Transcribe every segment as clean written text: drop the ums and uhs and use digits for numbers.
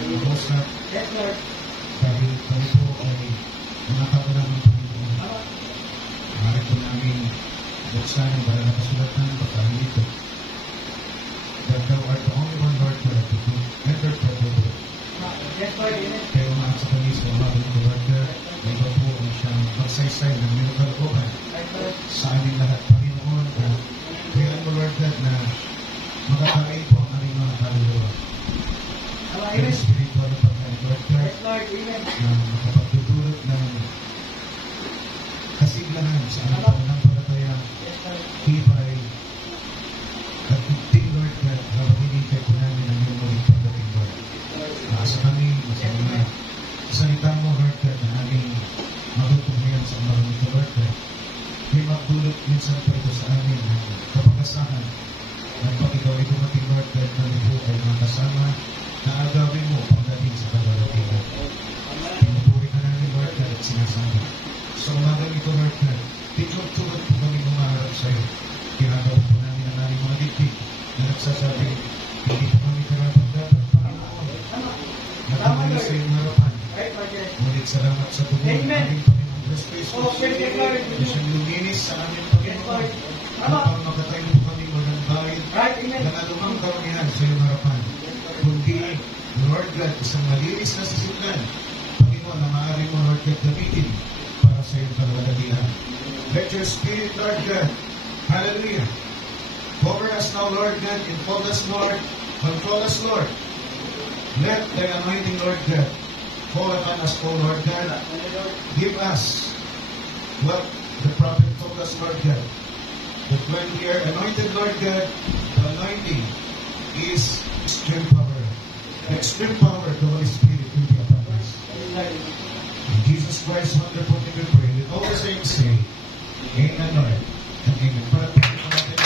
mag-usap. Dahil kami po ay nakakaroon ng Panginoon. Maaari po namin buksan ang banal na kasulatan pagkain dito. That thou art the only one, Lord, God, to enter the world. Kaya umaan sa kami sa mga Lord God, na iba po ang siyang pagsaysay ng iyong kalooban sa aming lahat, Panginoon. Kaya mo, Lord God, na makakain po ang aming mga kaluluwa. Kaya spiritual na pagkain, Lord God, na makapagdudulot ng kasiglahan sa aming pananampalataya, hipay, at tigting, Lord God, habang hinihintay po namin ang iyong muling pagdating, Lord. Sa kami, sa mga salita mo, Lord God, na aming matutunghayan sa umalang ito, Lord God. May magdulot minsan pa ito sa amin ng kapag-asahan ng pag ikaw ay dumating, Lord God, kami po ay mga kasama na agawin mo pagdating sa kalalatingan. Pinupuri ka namin, Lord God, at sinasama. Sa umagang ito, Lord God, titulog-tulog po kami umaharap sa iyo. Kinagawin po namin ang aming mga diktik na nagsasabi, hindi po kami karapat-dapat, Panginoon. Nakamali sa iyong harapan. Ngunit salamat sa tugon ng aming Panginoon Kristo. Na siyang luminis sa aming Panginoon. Upang makatayo po kami walang bahid ng anumang karangyaan sa iyong harapan. Kundi, Lord God, isang malinis na sisiklan, Panginoon, na maaari mo, Lord God, gamitin para sa iyong kalwalatian. Let your Spirit, Lord God, hallelujah, cover us now, Lord God, enfold us, Lord, control us, Lord. Let thy anointing, Lord God, fall upon us, O Lord God. Give us what the prophet told us, Lord God, that when we are anointed, Lord God, the anointing is extreme power. The extreme power of the Holy Spirit will be upon us. In Jesus Christ's wonderful name we pray. With all the saints say, Amen, Lord, and Amen. Para po natin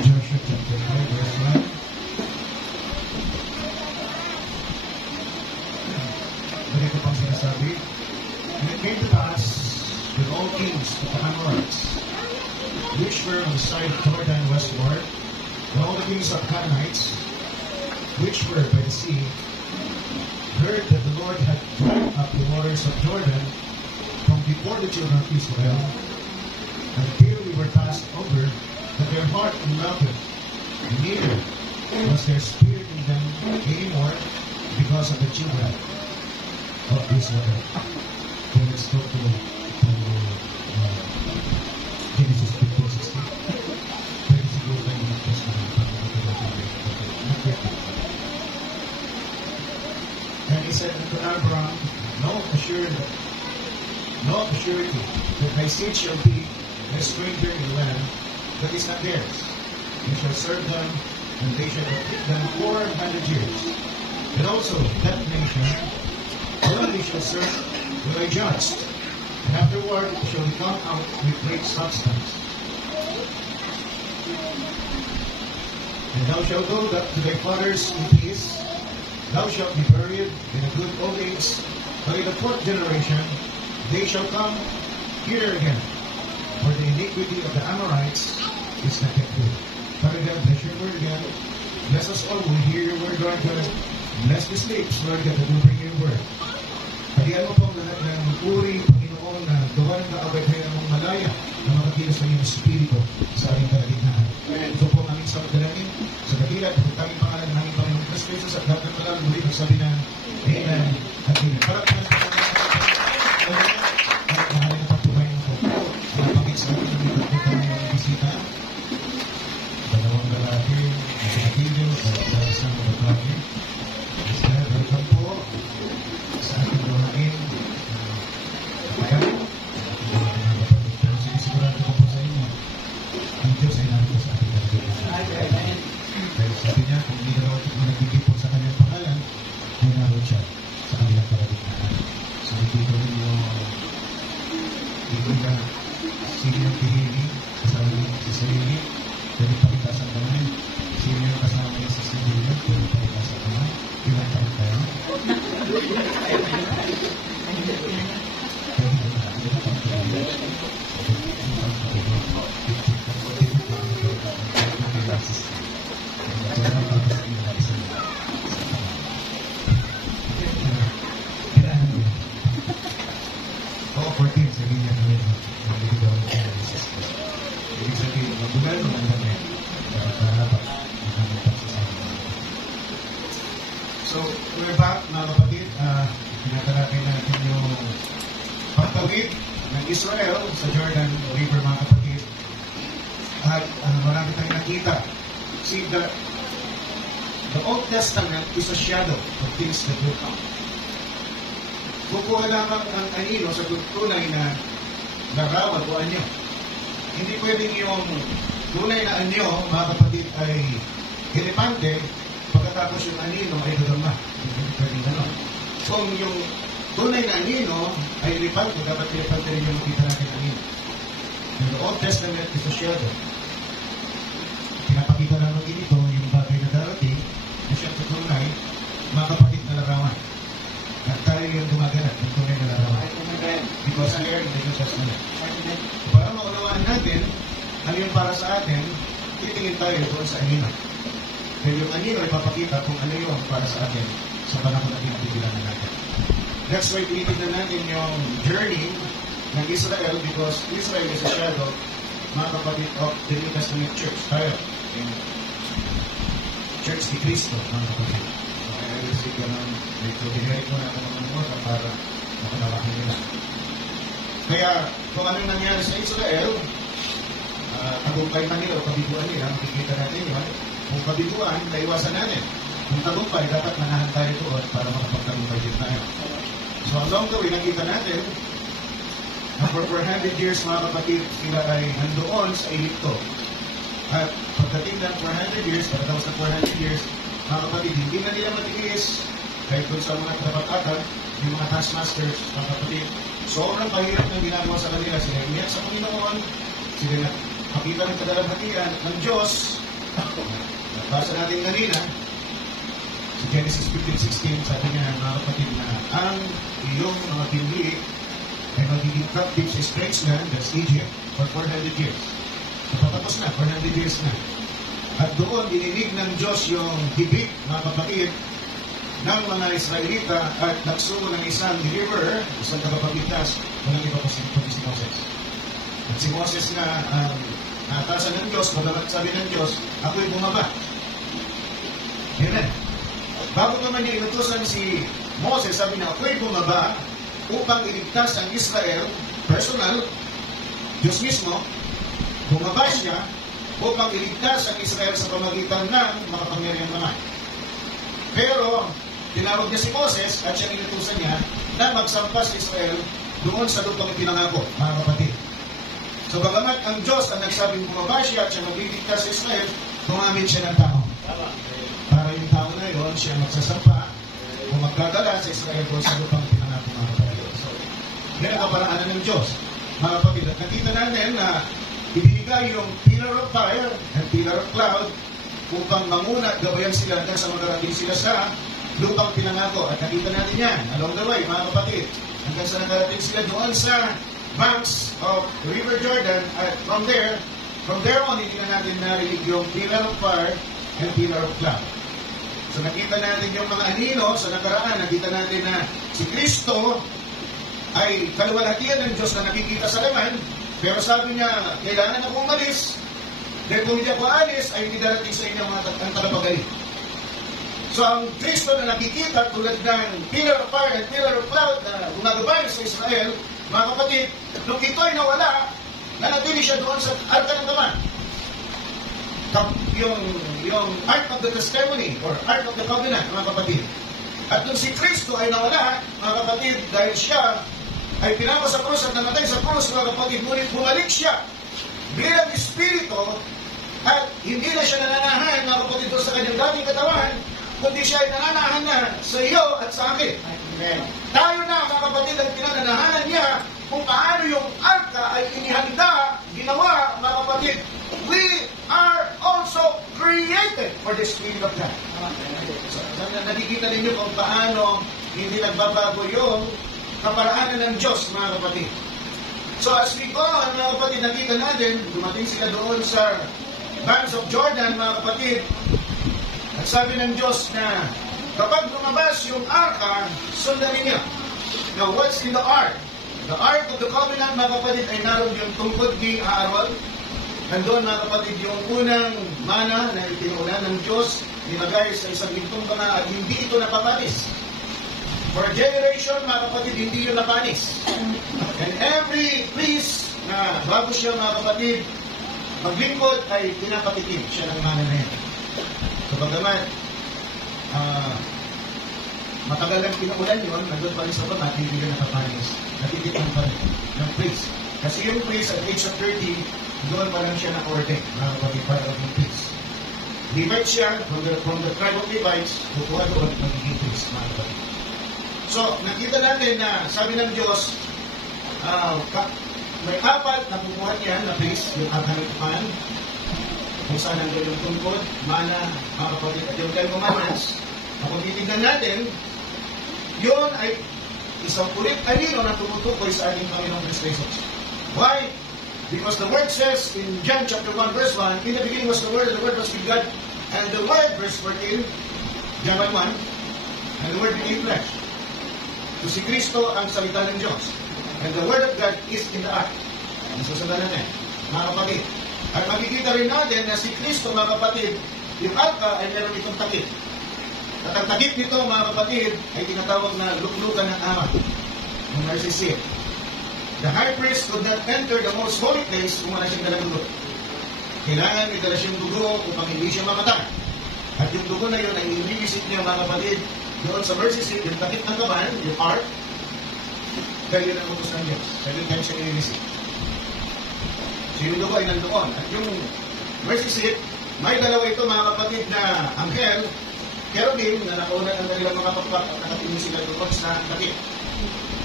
Joshua chapter 5, verse 1. Ganito pang sinasabi, and it came to pass with all kings of the Amorites, which were on the side of Jordan westward, and all the kings of Canaanites, which were by the sea, heard that the Lord had dried up the waters of Jordan from before the children of Israel, and here we were passed over, that their heart melted, neither was their spirit in them anymore because of the children of Israel. So let's go to Genesis 15:16. Pwede siguro tayo mag-testament para and he said unto Abraham, Know assuredly that thy seed shall be a stranger in the land that is not theirs. You shall serve them, and they shall afflict them 400 years. And also that nation, whom they shall serve, will I judge, and afterward shall he come out with great substance. And thou shalt go to thy fathers in peace. Thou shalt be buried in a good old age. But in the fourth generation they shall come hither again. For the iniquity of the Amorites is not yet good. Father God, bless your word again. Bless us all. We'll hear your word, Lord God. Bless these lips, Lord God, that will bring your word. Halian mo po lahat ng uri, Panginoon, na gawa ng kaabay kayo ng malaya na makakilos sa iyong Espiritu sa ating kalagitnaan. Ito po ang aming samadalangin sa dakila at pagtanging pangalan ng aming Panginoon Kristo Jesus at lahat ng pangalan muli magsabi na Amen at Amen. Para po natin at mahalin na pagtubayan po sa pagkik sa amin ng mga bisita. Dalawang lalaki, nakakilyo, at isang babae. Welcome po sa ating lumain. Pero sinisigurado ko po sa inyo, ang Diyos ay narito sa ating kalagitnaan. Dahil sabi niya, kung hindi daw ito nagbibig po sa kanyang pangalan, ay naroon siya sa kanilang kalagitnaan. So, dito rin yung dito na sino yung pihili, kasama niyo si Sarili, pwede pakitasan kamay. Sino yung kasama niyo si Sarili, pwede pakitasan kamay. Ilang taon tayo? gumano ng damit para karapat ang aming pagsasama. So, we're back, mga kapatid. Tinatalakay natin yung pagtawid ng Israel sa Jordan River, mga kapatid. At marami tayong nakita. See, the Old Testament is a shadow of things that will come. Kukuha lamang ang anino sa tunay na larawan o anyo. Hindi pwedeng yung tunay na anyo, mga kapatid, ay elepante, pagkatapos yung anino ay dudama. Hindi pwedeng gano'n. Kung yung tunay na anino ay elepante, dapat elepante rin yung makita natin anino. The Old Testament is a shadow. Pinapakita naman dito yung bagay na darating na siya tunay, mga kapatid na larawan. At tayo yung gumaganap ng tunay na larawan. Because we are in the New Testament. Para maunawaan natin ano yung para sa atin, titingin tayo doon sa anino. Pero yung anino ay papakita kung ano yung para sa atin sa panahon natin ang bibilangan natin. That's why tinitignan natin yung journey ng Israel because Israel is a shadow, mga kapatid, of the New Testament Church. Tayo, in Church ni Cristo, mga kapatid. So, I will say ganun, medyo binalik ko na ako ng mga para makalawakin nila. Kaya, kung anong nangyari sa Israel, tagumpay man nila o kabiguan nila, makikita natin yun. Kung kabiguan, naiwasan natin. Kung tagumpay, dapat manahan tayo doon para makapagtagumpay din tayo. So, along the way, nakita natin na for 400 years, mga kapatid, sila ay nandoon sa Egypto. At pagdating ng 400 years, pagdating sa 400 years, mga kapatid, hindi na nila matiis kahit kung sa mga trapatatan, yung mga taskmasters, mga kapatid, sobrang pahirap ng ginagawa sa kanila. Sila iyak sa Panginoon, sila nakakita ng kadalaghatian ng Diyos. Basa natin kanina, sa Genesis 15:16, sabi niya, mga kapatid, na ang iyong mga pinili ay magiging captive sa strange land, that's Egypt, for 400 years. Tapos na, 400 years na. At doon, dininig ng Diyos yung hibig, mga kapatid, ng mga Israelita at nagsugo ng isang deliverer, isang tagapagligtas, walang iba pa si Moses. At si Moses na naatasan ng Diyos, pagdamat sabi ng Diyos, ako'y bumaba. Amen. Bago naman niya inutusan si Moses, sabi niya, ako'y bumaba upang iligtas ang Israel, personal, Diyos mismo, bumaba siya upang iligtas ang Israel sa pamagitan ng makapangyarihang kamay. Pero, tinawag niya si Moses at siya inutusan niya na magsampa sa Israel doon sa lupang ipinangako, mga kapatid. So, bagamat ang Diyos ang nagsabing bumaba siya at siya magliligtas sa Israel, tumamit siya ng tao. Para yung tao na yun, siya magsasampa o magdadala sa Israel doon sa lupang ipinangako, mga kapatid. So, yan ang kaparaanan ng Diyos, mga kapatid. At nakita natin na ibinigay yung pillar of fire and pillar of cloud upang manguna at gabayan sila hanggang sa magarating sila sa lupang pinangako. At nakita natin yan along the way, mga kapatid, hanggang sa nakarating sila doon sa banks of the River Jordan. At from there on, hindi na natin narinig yung pillar of fire and pillar of cloud. So nakita natin yung mga anino sa nakaraan. Nakita natin na si Kristo ay kaluwalhatian ng Diyos na nakikita sa laman. Pero sabi niya, kailangan akong umalis. Dahil kung hindi ako alis, ay hindi darating sa inyo ang tagapagaling. So ang Kristo na nakikita tulad ng pillar of fire and pillar of cloud na gumagabay sa Israel, mga kapatid, nung ito ay nawala, nanatili siya doon sa Arka ng Taman. Yung Ark of the Testimony or Ark of the Covenant, mga kapatid. At nung si Kristo ay nawala, mga kapatid, dahil siya ay pinako sa krus at namatay sa krus, mga kapatid, ngunit bumalik siya bilang Espiritu at hindi na siya nananahan, mga kapatid, sa kanyang dating katawan, kundi siya ay nananahan na sa iyo at sa akin. Amen. Tayo na, mga kapatid, ang pinananahanan niya kung paano yung arka ay inihanda, ginawa, mga kapatid. We are also created for the Spirit of God. So, nakikita ninyo kung paano hindi nagbabago yung kaparaanan ng Diyos, mga kapatid. So as we go on, mga kapatid, nakita natin, dumating sila doon sa banks of Jordan, mga kapatid, at sabi ng Diyos na kapag lumabas yung arka, sundan ninyo. Now, what's in the ark? The Ark of the Covenant, mga kapatid, ay naroon yung tungkod ni Aaron. Nandun mga kapatid yung unang mana na itinuulan ng Diyos, nilagay sa isang gintong banga at hindi ito napapanis. For a generation, mga kapatid, hindi yun napanis. And every priest na bago siya, mga kapatid, maglingkod ay pinapatikim siya ng mana na yan. So, bagaman, matagal lang pinuulan yun, nandun pa rin sa banga, hindi yun napapanis. Natitikman pa rin ng priest. Kasi yung priest at age of 30, doon pa lang siya na-ordain, mga kapatid, para ng priest. Levite siya, from the tribe of Levites, kukuha doon, magiging priest, mga kapatid. So, nakita natin na sabi ng Diyos, may apat na bukuhan niya na priest, yung Aghanipan, kung saan ang yung tungkod, mana, mga kapatid, at yung 10 commandments. Kung titignan natin, yun ay isang ulit anino na tumutukoy sa ating Panginoong Kristo Jesus. Why? Because the word says in John chapter 1 verse 1, in the beginning was the Word, and the Word was with God, and the Word, verse 14, John 1, and the Word became flesh. So si Kristo ang salita ng Diyos. And the Word of God is in the ark. Ang susundan natin, mga kapatid. At makikita rin natin na si Kristo, mga kapatid, yung arka ay meron itong takip. At ang takip nito, mga kapatid, ay tinatawag na luklukan ng ama, ng mercy seat. The high priest could not enter the most holy place kung wala siyang dalang dugo. Kailangan may dala siyang dugo upang hindi siya mamatay. At yung dugo na yun ay inilisip niya, mga kapatid, doon sa mercy seat, yung takip ng kaban, yung ark, dahil yun ang utos ng Diyos. Dahil tayo siya inilisip. So yung dugo ay nandoon. At yung mercy seat, may dalawa ito, mga kapatid, na anghel, cherubim, na nakunan ang kanilang mga pakpak at nakatingin sila doon sa takip.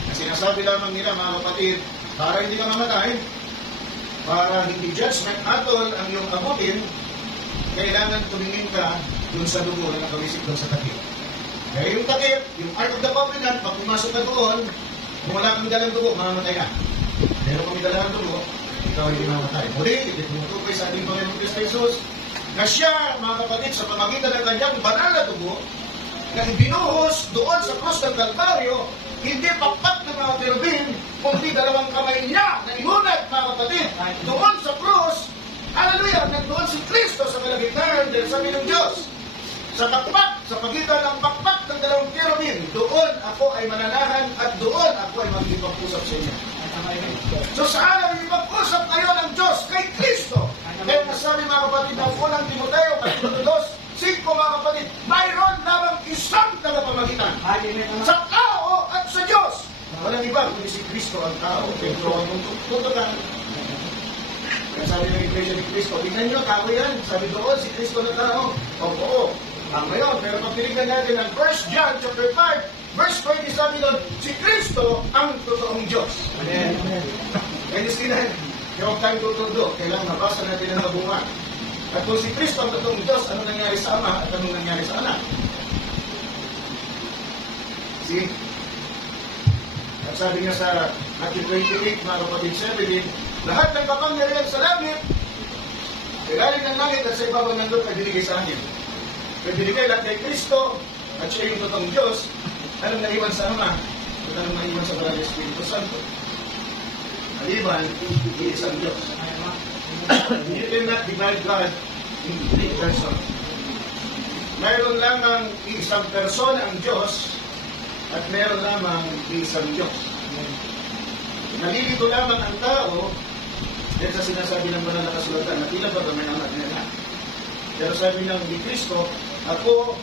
Na sinasabi lamang nila, mga kapatid, para hindi ka mamatay, para hindi judgment atol ang iyong abutin, kailangan tumingin ka doon sa dugo na nakawisip doon sa takip. Kaya yung takip, yung Ark of the Covenant, pag pumasok ka doon, kung wala kang dalang dugo, mamamatay ka. Pero kung may dalang dugo, ikaw hindi mamamatay. Muli, ito tumutukoy sa ating Panginoong Kristo Jesus, na siya, mga kapatid, sa pamagitan ng kanyang banal na dugo, na ibinuhos doon sa krus ng Kalbaryo, hindi pakpak ng mga cherubim, kundi dalawang kamay niya na ihunat, mga kapatid, doon sa krus, hallelujah, nagdoon si Kristo sa kalagitnaan dahil sabi ng Diyos, sa pakpak, sa pagitan ng pakpak ng dalawang cherubim, doon ako ay mananahan at doon ako ay magigipag-usap sa inyo. So saan ang magigipag-usap kayo ng Diyos? Kay Kristo. Kaya nasabi, mga kapatid, ng unang Timoteo, kapitulo 2, 5, mga kapatid, mayroon lamang isang tagapamagitan sa tao at sa Diyos. Walang iba kundi si Kristo ang tao. Pero ang tutukan, kaya sabi ng Iglesia ni Kristo, tingnan nyo, tao yan. Sabi doon, si Kristo na tao. Oo. Ngayon, pero pag tinignan natin ang 1 John chapter 5, verse 20, sabi doon, si Kristo ang totoong Diyos. Amen. Kaya sinan, huwag tayong tutundo. Kailangan nabasa natin ang mabunga. At kung si Kristo ang totoong Diyos, ano nangyari sa Ama at ano nangyari sa Anak? See? At sabi nga sa Matthew 28, mga kapatid 17, lahat ng kapangyarihan sa langit, ilalim ng langit at sa ibabaw ng lupa ay binigay sa akin. Kaya binigay lahat kay Kristo at siya yung totoong Diyos. Anong naiwan sa Ama? At anong naiwan sa Banal na Espiritu Santo? Maliban, iisang Diyos. You cannot divide God in 3 persons. Mayroon lamang isang persona ang Diyos at mayroon lamang isang Diyos. Nalilito lamang ang tao dahil sa sinasabi ng banal na kasulatan na tila ba may anak niya. Pero sabi ng ni Kristo, ako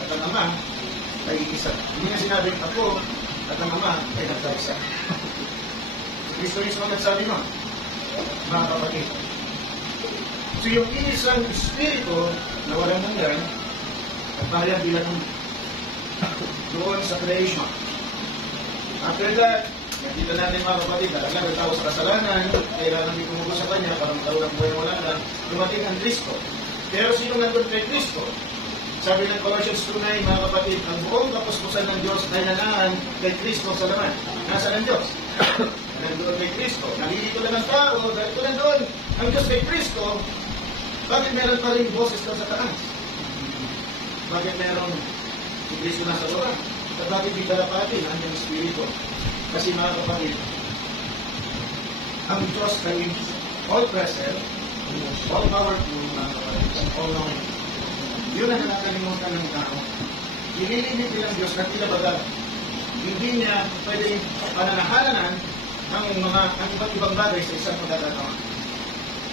at ang Ama ay isa. Hindi nga sinabing ako at ang Ama ay nagkaisa. Kristo mismo nagsabi mo, mga kapatid. So yung isang Espiritu na walang hanggan at bahaya bilang doon sa creation. After that, nakita natin, mga kapatid, talaga may tao sa kasalanan, kailangan may tumugo sa Kanya para magkaroon ng buhay na wala na, dumating ang Kristo. Pero sino nandun kay Kristo? Sabi ng Colossians 2:9, mga kapatid, ang buong kapuspusan ng Diyos ay nanaan kay Kristo sa laman. Nasa ng Diyos? Nandoon kay Kristo. Nalilito lang ang tao, dahil ito nandoon ang Diyos kay Kristo, bakit meron pa rin boses doon sa taas? Bakit meron si Kristo nasa lugar? At bakit di dalapatin ang yung Espiritu? Kasi, mga kapatid, ang Diyos ay all present, All powerful, mga kapatid, and all knowing. Yun ang nakakalimutan ng tao. Ililimit nilang Diyos na tila baga. Hindi niya pwede pananahalanan ang iba't ibang bagay sa isang pagkakataon.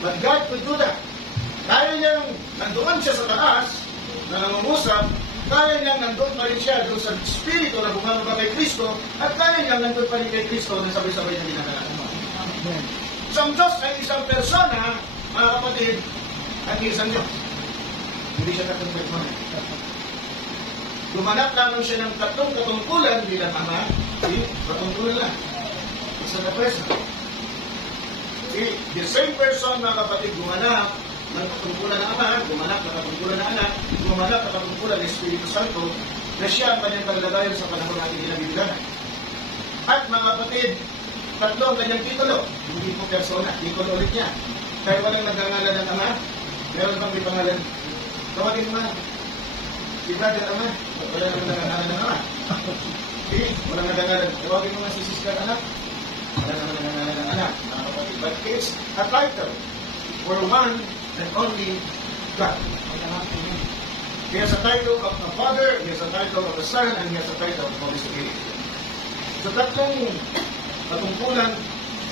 But God could do that. Dahil niyang nandoon siya sa taas, na nangungusap, dahil niyang nandoon pa rin siya doon sa Espiritu na bumababa kay Kristo, at dahil niyang nandoon pa rin kay Kristo na sabay-sabay na ginagawa. Isang Diyos ay isang persona, mga kapatid, at isang Diyos. Hindi siya tatlong persona. Gumanap lamang siya ng tatlong katungkulan bilang Ama, katungkulan lang. Isa na person. The same person, mga kapatid, gumanap ng katungkulan ng Ama, gumanap ng katungkulan ng Anak, gumanap ng katungkulan ng Espiritu Santo, na siya ang kanyang kalagayan sa panahon natin ginabibigyan. At mga kapatid, tatlo ang kanyang titulo. Hindi po persona, titulo ulit niya. Kaya walang nagangalan ng Ama, meron bang may pangalan? Tawagin mo na. Si Brother Ama, wala naman nagangalan ng Ama. Okay, walang nagangalan. Tawagin mo na si Sister Anak. Wala naman nagangalan ng Anak. But it's a title for one and only God. He has a title of the Father, He has a title of the Son, and He has a title of the Holy Spirit. So tatlong katungkulan,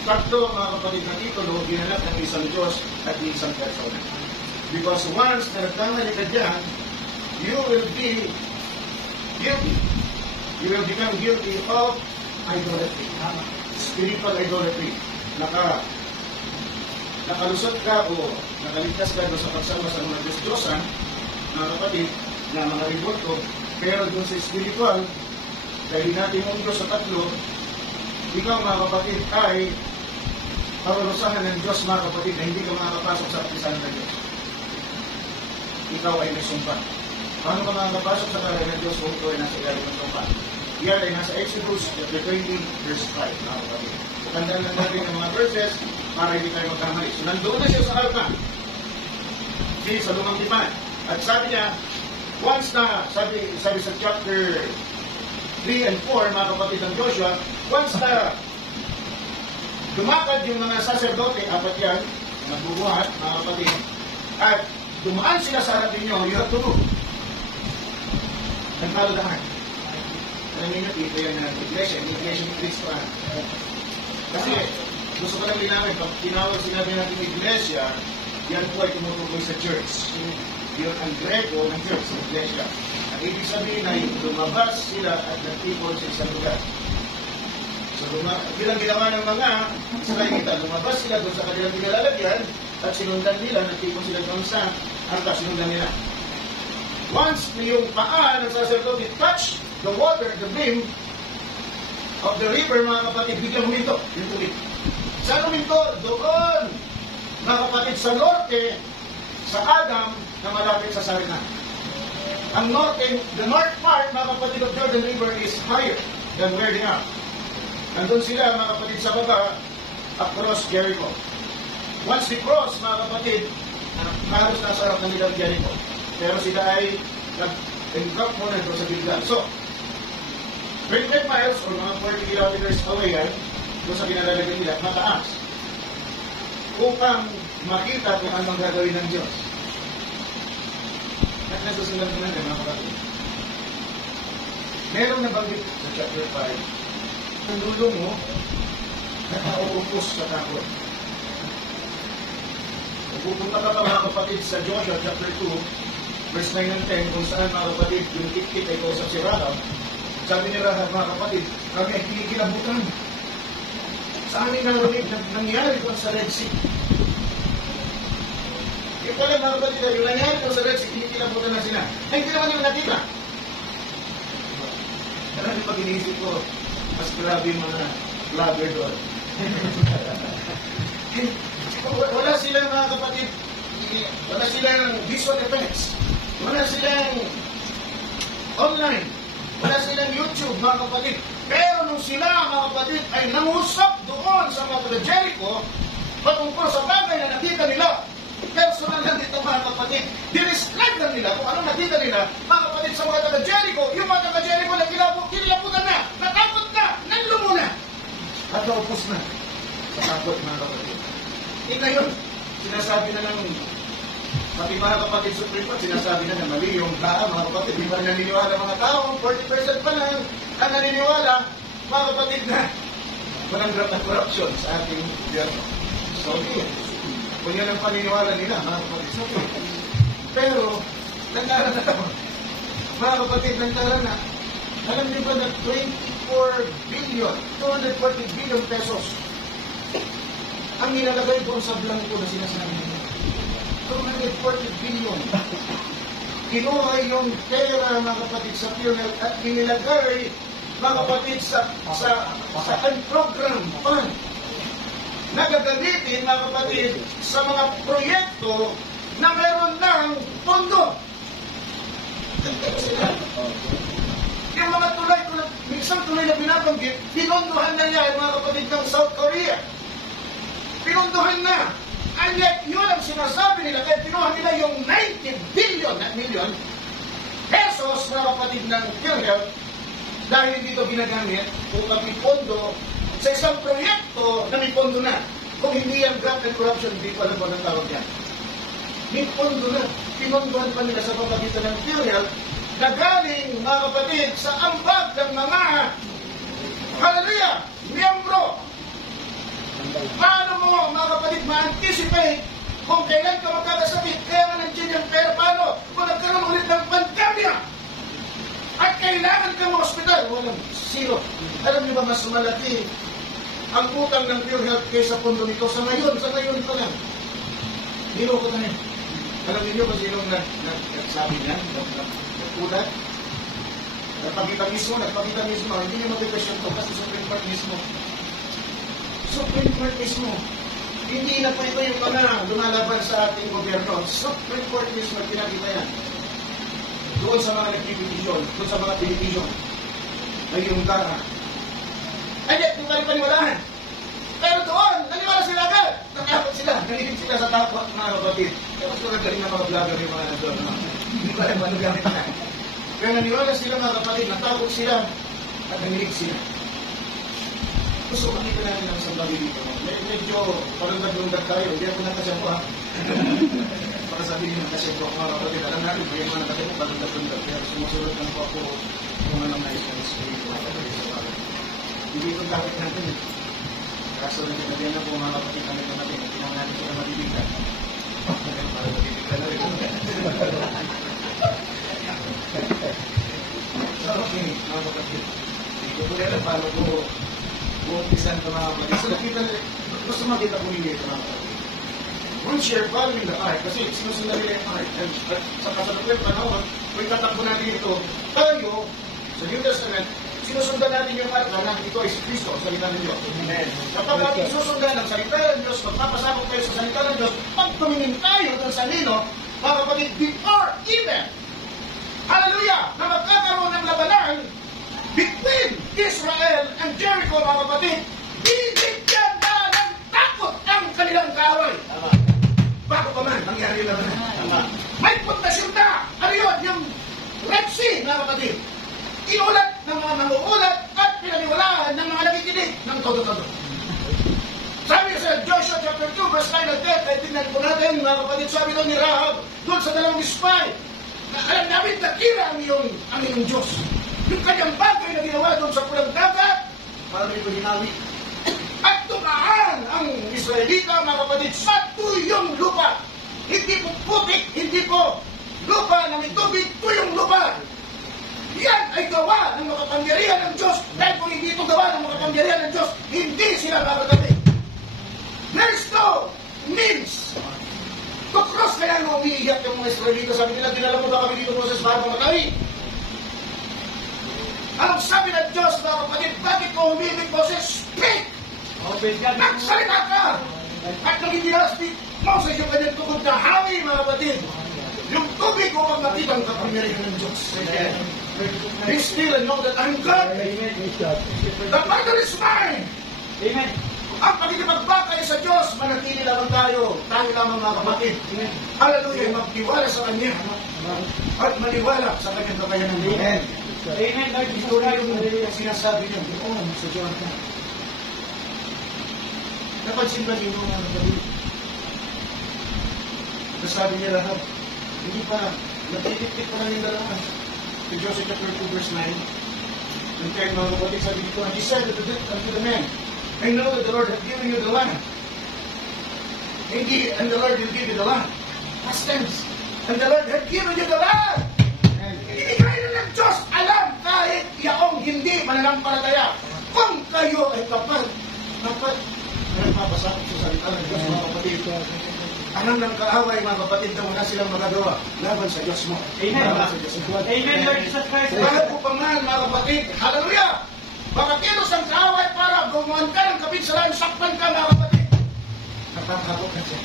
tatlo mga kapatid na titulo, ginanap ng isang Diyos at isang persona. Because once na nagkamali ka dyan, you will be guilty. You will become guilty of idolatry. Spiritual idolatry. Nakalusot ka o nakaligtas ka sa pagsama sa mga Diyos-Diyosan, mga kapatid, na mga riboto, pero doon sa spiritual, dahil natin mong Diyos sa tatlo, ikaw mga kapatid ay parurusahan ng Diyos, mga kapatid, na hindi ka makakapasok sa kapisanan ng Diyos. Ikaw ay may sumpa. Paano ka makakapasok sa kapisanan ng Diyos kung ikaw ay nasa ilalim ng sumpa? Yan ay nasa Exodus chapter 20, verse 5, mga kapatid. Tandaan lang natin ng mga verses para hindi tayo magkamali. So, nandoon na siya sa harpa. Sa lumang tipan. At sabi niya, once na, sabi sa chapter 3 and 4, mga kapatid ng Joshua, once na dumakad yung mga saserdote, apat yan, nagbubuhat, mga kapatid, at dumaan sila sa harap ninyo, you have to move. Nagkaludahan. Alam niyo, dito yan na iglesia ni Cristo. Kasi, gusto ko lang linawin, pag tinawag sinabi natin iglesia, yan po ay tumutukoy sa church. Yung ang Greco ng church, sa iglesia. Ang ibig sabihin ay lumabas sila at nagtipon sa isang lugar. So, bilang ginawa ng mga sa kainitan, lumabas sila doon sa kanilang pinalalagyan at sinundan nila, nagtipon sila doon sa harta, sinundan nila. Once yung paa ng sacerdote touch the water, the brim of the river, mga kapatid, biglang huminto. Yung tubig. Saan huminto? Doon, mga kapatid, sa norte, sa Adam, na malapit sa Sarina. Ang norte, the north part, mga kapatid, of Jordan River is higher than where they are. Nandun sila, mga kapatid, sa baba, across Jericho. Once they cross, mga kapatid, halos nasa harap ng nilang Jericho. Pero sila ay nag-drop muna doon sa Biglan. So, 25 miles or mga 40 kilometers away yan, doon sa pinalalagyan nila, mataas. Upang makita kung anong gagawin ng Diyos. At nagsusulat ko lang mga kapatid. Merong nabanggit sa chapter 5, ang dulo mo, nakauupos sa takot. Pupunta ka pa mga kapatid sa Joshua chapter 2, verse 9 and 10, kung saan mga kapatid, yung tiktik ay kausap si Rahab. Sabi ni Rahab, mga kapatid, kami ay kinikilabutan. Sa amin narinig, nangyari ito sa Red Sea. Yung pala mga kapatid, yung nangyari ito sa Red Sea, kinikilabutan na sila. Ay, hindi naman yung nakita. Karami pag iniisip ko, mas grabe yung mga vlogger doon. Wala silang mga kapatid, wala silang visual effects, wala silang online, wala silang YouTube, mga kapatid. Pero nung sila, mga kapatid, ay nangusap doon sa mga Jericho, patungkol sa bagay na nakita nila, personal lang dito, mga kapatid, dinescribe lang nila kung anong nakita nila, mga kapatid, sa mga taga-Jericho. Yung mga taga-Jericho na kinilabutan na, natakot na, nanlumo na, at naupos na sa takot, mga kapatid. Ngayon, sinasabi na ng pati mga kapatid Supreme Court, sinasabi na na mali yung mga kapatid, di pa rin naniniwala mga tao, 40% pa lang ang naniniwala, mga kapatid, na walang graft at corruption sa ating gobyerno. So, kung yan ang paniniwala nila, mga kapatid, so, pero, nagkaroon na ako. Mga kapatid, nagkaroon na. Alam niyo ba na 24 billion, 240 billion pesos ang nilalagay doon sa blanco na sinasabi niya. 240 billion. Kinuha yung pera, mga kapatid, sa funeral at inilagay, mga kapatid, sa unprogram fund. Nagagamitin, mga kapatid, sa mga proyekto na meron ng pondo. Yung mga tulay, isang tulay na binabanggit, pinondohan na niya yung mga kapatid ng South Korea. Pinondohan na. And yet, yun ang sinasabi nila, kaya pinuha nila yung 90 billion, not million, pesos, mga kapatid ng PhilHealth, dahil hindi ito ginagamit kung may pondo sa isang proyekto na may pondo na. Kung hindi yan graft and corruption, hindi ko alam mo ng tawag yan. May pondo na. Pinondohan pa nila sa pamagitan ng PhilHealth na galing, mga kapatid, sa ambag ng mga hallelujah, miyembro. Paano mo, mga kapatid, ma-anticipate kung kailan ka magkakasakit? Kaya nga nandiyan yung pera. Paano? Kung nagkaroon ulit ng pandemya at kailangan ka ng hospital, walang zero. Alam niyo ba, mas malaki ang utang ng PhilHealth kaysa pondo nito sa ngayon pa lang. Hiro ko na. Alam niyo ba sinong nagsabi niya? Nagpulat? Nagpakita mismo. Hindi niya mag-question to kasi Supreme Court mismo. Supreme Court mismo. Hindi na po ito yung mga lumalaban sa ating gobyerno. Supreme Court mismo, pinakita yan. Doon sa mga nagpipitisyon, doon sa mga pinitisyon, ay yung tara. Ay, di pa rin paniwalaan. Pero doon, naniwala sila agad. Natakot sila. Nanilig sila sa takot, mga kapatid. Kaya mas magaling na mga vlogger yung mga nandun. Hindi pa rin manugamit na. Kaya naniwala sila, mga kapatid, natakot sila at nanilig sila. Gusto ko dito natin ang sandali dito. Medyo parang nag-lundag tayo. Hindi ako nakasyempo, ha? Para sabihin yung nakasyempo ako, mga kapatid. Alam natin, may mga nakasyempo, parang nag-lundag. Kaya sumusunod lang po ako kung anong nais-nais ko yung mga kapatid sa bagay. Hindi itong topic natin, eh. Kaso lang sinabihan na po mga kapatid natin natin. Tinang natin sila mabibigyan. Para mabibigyan na rin. So, okay, mga kapatid. Hindi ko rin paano po umpisan ito mga kapatid. So, nakita nila, gusto makita po nila ito mga kapatid. We'll share value in the art kasi sinusundan nila yung art. At sa kasalukuyan panahon, kung itatakbo natin ito, tayo, sa New Testament, sinusundan natin yung art na ito ay si Kristo, ang salita ng Diyos. Amen. Kapag natin susundan ang salita ng Diyos, magpapasabog tayo sa salita ng Diyos, pag tumingin tayo doon sa nino, mga kapatid, before even, hallelujah, na magkakaroon ng labanan between Israel and Jericho, mga kapatid, binigyan na ng takot ang kanilang kaaway. Bago pa man, nangyari lang na. May pundasyon na. Ano yun? Yung Red Sea, mga kapatid. Inulat ng mga nanguulat at pinaniwalaan ng mga nakikinig ng todo-todo. Sabi sa Joshua chapter 2, verse 9 and 10, ay tingnan po natin, mga kapatid, sabi doon ni Rahab, doon sa dalawang spy, na alam namin nakira ang iyong Diyos. Yung kanyang bagay na ginawa doon sa pulang dagat, para may hinawi. At tumaan ang Israelita, mga kapatid, sa tuyong lupa. Hindi po putik, hindi po lupa na may tubig, tuyong lupa. Yan ay gawa ng makapangyarihan ng Diyos. Dahil kung hindi ito gawa ng makapangyarihan ng Diyos, hindi sila makakatabi. There is no means to cross. Kaya nung umiiyak yung mga Israelita, sabi nila, dinala mo ba kami dito Moses para pamatay? Anong sabi ng Diyos, mga kapatid, bakit mo umibig Moses? Speak! Nagsalita ka! At nung hindi na-speak Moses yung kanyang tugod na hawi, mga kapatid, yung tubig mo pag makita ang kapangyarihan ng Diyos. Be still and know that I'm God. The battle is mine. Amen. Ang pagkikapagbakay sa Diyos, manatili lamang tayo. Tayo lamang, mga kapatid. Hallelujah, magtiwala sa Kanya. At maniwala sa Kanyang kakayanan. Amen. Amen. Ito na yung sinasabi niya. Oo, sa Diyos na. Napansin ba ninyo, mga kapatid? Nasabi niya lahat. Hindi pa, nagtitip pa lang yung dalawa. To Joshua chapter 2 verse 9. And kaya mga kapatid, sabi dito, and he said unto the man, I know that the Lord hath given you the land. Hindi, and the Lord will give you the land. Past tense. And the Lord hath given you the land. Hindi kayo ng Diyos alam kahit yaong hindi mananampalataya. Kung kayo ay kapag nagpapasa sa salita ng Diyos, mga kapatid. Anong ng kaaway, mga kapatid, na wala silang magagawa laban sa Diyos mo. Amen. Laban sa Diyos mo. Amen, Lord Jesus Christ. Kahit po pa man, mga kapatid, hallelujah! Baka kilos ang kaaway para gumawan ka ng kabinsalan, sakpan ka, mga kapatid. Natatakot na siya.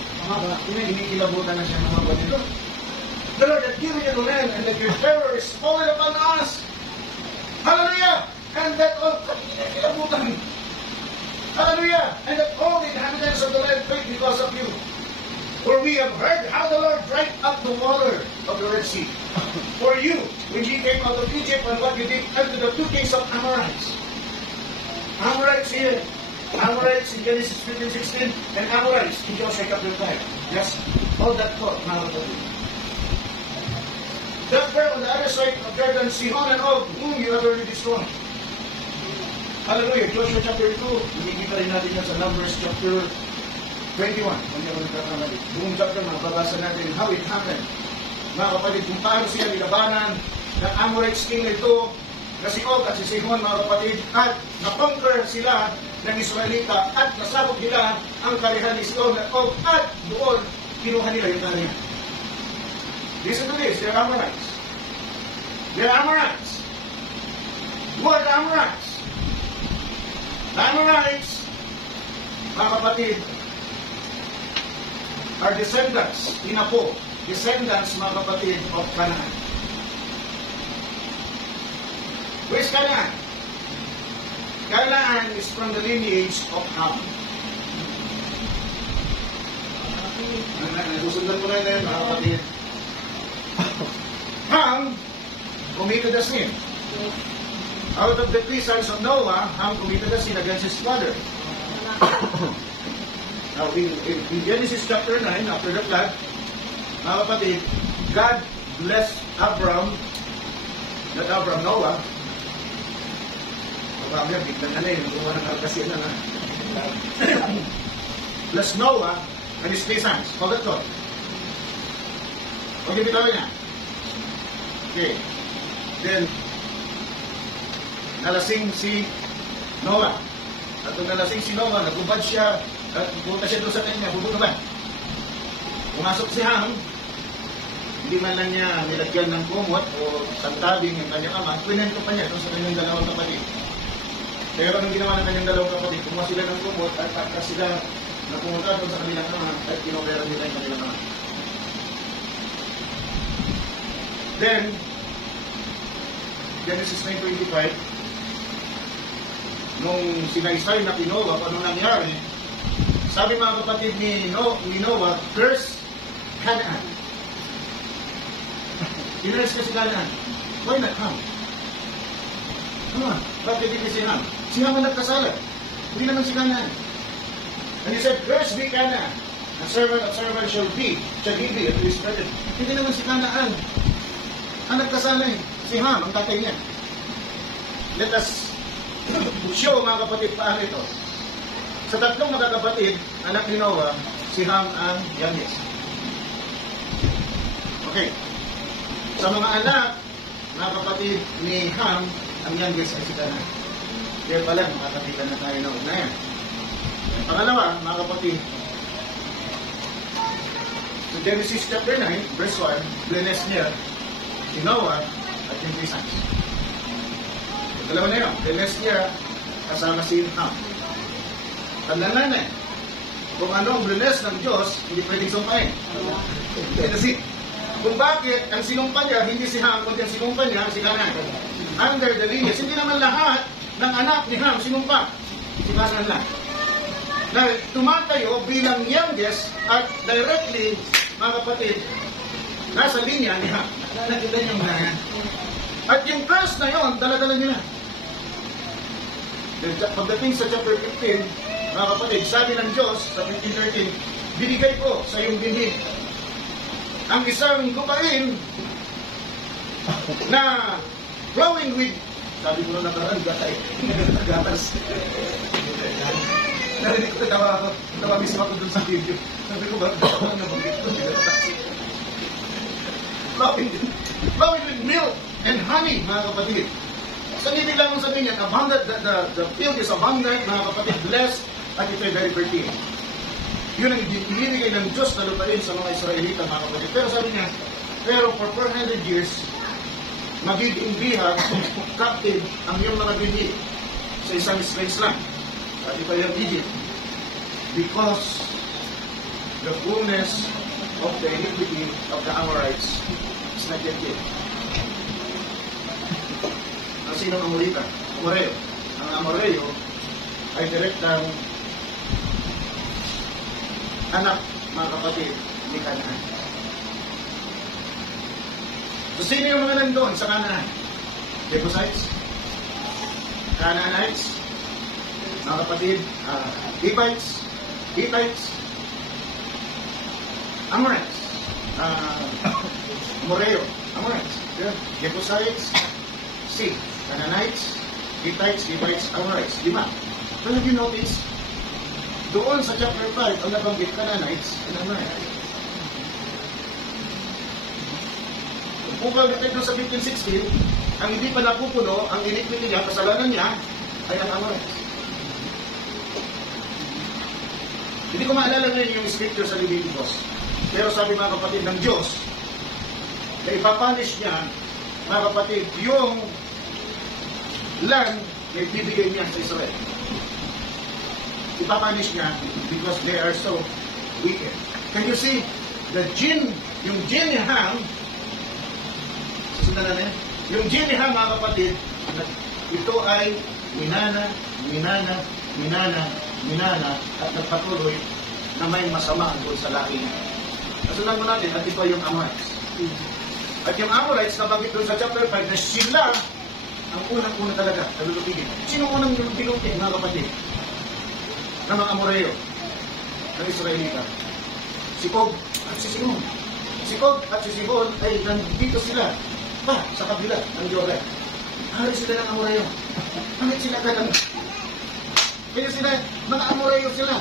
Inikilabutan na siya, mga kapatid. The Lord hath given you the land, and that your favor is fallen upon us. Hallelujah! And that all, inikilabutan. Hallelujah! And that all the inhabitants of the land faith because of you. For we have heard how the Lord dried up the water of the Red Sea. For you, when ye came out of Egypt, and what you did unto the two kings of Amorites. Amorites here. Amorites in Genesis 15:16, and Amorites in Joshua chapter 5. Yes, all that thought, mga kapatid. That were on the other side of Jordan, Sihon and Og, whom you have already destroyed. Hallelujah. Joshua chapter 2, nakikita rin natin yan sa Numbers chapter 21. Kung yung nagkakamali. Buong chapter, mababasa natin how it happened. Mga kapatid, kung paano siya nilabanan ng Amorites king na ito, na si Og at si Sihon, mga kapatid, at na-conquer sila ng Israelita at nasabog nila ang karihan ni Sihon at Og at doon kinuha nila yung karihan. Listen to this, they're Amorites. They're Amorites. Who are the Amorites? The Amorites, mga kapatid, are descendants, inapo, descendants, mga kapatid, of Canaan. Who is Canaan? Canaan is from the lineage of Ham. Susundan ko na yun, mga kapatid. Ham committed a sin. Out of the three sons of Noah, Ham committed a sin against his father. Now, in Genesis chapter 9, after the flood, mga kapatid, God blessed Abram, not Abram, Noah. Abram, biglang na yun, gumawa ng alkasya na. Blessed Noah and his three sons. Hold that thought. Okay, bitawan niya. Okay. Then, nalasing si Noah. At kung nalasing si Noah, nagubad siya, at punta siya doon sa kanya, bubunod. Pumasok si Ham, hindi man lang niya nilagyan ng kumot o santabing ng kanyang ama, pinento pa niya doon sa kanyang dalawang kapatid. Pero nung ginawa ng kanyang dalawang kapatid, kumuha sila ng kumot at pagka sila napunta doon sa kanilang ama at kinopera nila yung kanilang ama. Then, Genesis 9:25, nung sinaysay na Noah, paano nangyari, sabi mga kapatid ni Noah, curse Canaan. Kinurse ka si Canaan. Why not Ham? Bakit hindi si Ham? Si Ham ang nagkasala. Hindi naman si Canaan. And he said, curse be Canaan. A servant of servant shall he be at his brother. Hindi naman si Canaan. Ang nagkasala eh. Si Ham, ang tatay niya. Let us show mga kapatid paano ito. Sa tatlong magkakapatid, anak ni Noah, si Ham ang youngest. Okay. Sa mga anak, mga kapatid ni Ham, ang youngest ay si Canaan. Kaya pala, makakapita na tayo na una. Pangalawa, mga kapatid, sa Genesis chapter 9, verse 1, blines niya si Noah at yung three sons. Dalawa na yun, blines niya kasama si Ham. Tandaan na kung ano ang blines ng Diyos, hindi pwedeng sumpain. Kasi, kung bakit ang sinumpa niya, hindi si Ham, kundi ang sinumpa niya, si Canaan. Under the lineage, hindi naman lahat ng anak ni Ham sinumpa. Si Canaan lang. Na tumatayo bilang youngest at directly, mga kapatid, nasa linya ni Ham. Nakita niyo ba? At yung curse na yun, dala-dala nila. Pagdating sa chapter 15, mga kapatid, sabi ng Diyos sa 15:13, binigay ko sa iyong binhi ang isang lupain na flowing with, sabi ko na nakaraan, gatas. Narinig ko, tawa mismo ako dun sa video. Sabi ko, bakit ako nabanggit ko? Flowing with milk and honey, mga kapatid. Sa ibig lang sabihin niya, abundant, the field is abundant, mga kapatid, blessed, at ito'y very fertile. Yun ang ibinigay ng Diyos na lupain sa mga Israelita, mga kapatid. Pero sabi niya, pero for 400 years, magiging bihag, captive, ang iyong mga bini sa isang strange land. At ito yung Egypt. Because the fullness of the iniquity of the Amorites is not yet given. Ang sinong Amorita? Amoreo. Ang Amoreo ay direktang anak, mga kapatid, ni Canaan. So, sino yung mga nandun sa Canaan? Jebusites? Canaanites? Mga kapatid, Hivites? Hittites? Amorites? Amoreo? Amorites? Jebusites? C. Canaanites? Hittites? Hivites? Amorites? 5. But have you noticed, doon sa chapter 5, ang nabanggit Canaanites and Amorites. Kung pagdating doon sa 15:16, ang hindi pa napupuno, ang iniquity niya, kasalanan niya, ay ang Amorites. Hindi ko maalala ngayon yung scripture sa Leviticus. Pero sabi mga kapatid ng Diyos, na ipapunish niya, mga kapatid, yung land na ibibigay niya sa Israel. Ipapunish niya because they are so wicked. Can you see the jinn, yung jinn ni Ham, sundan na yung jinn ni Ham, mga kapatid, ito ay minana, at nagpatuloy na may masama doon sa laki niya. Kasundan mo natin, at ito yung Amorites. At yung Amorites, nabanggit doon sa chapter 5, na sila ang unang-una talaga, nalulupigin. Sino unang nalulupigin, mga kapatid? Ng mga Amoreo, ng Israelita? Si Og at si Sihon. Si Og at si Sihon ay nandito sila sa kabila ng Jordan. Hari sila ng Amoreo. Bakit sila ganang? Kaya sila, mga Amoreo sila.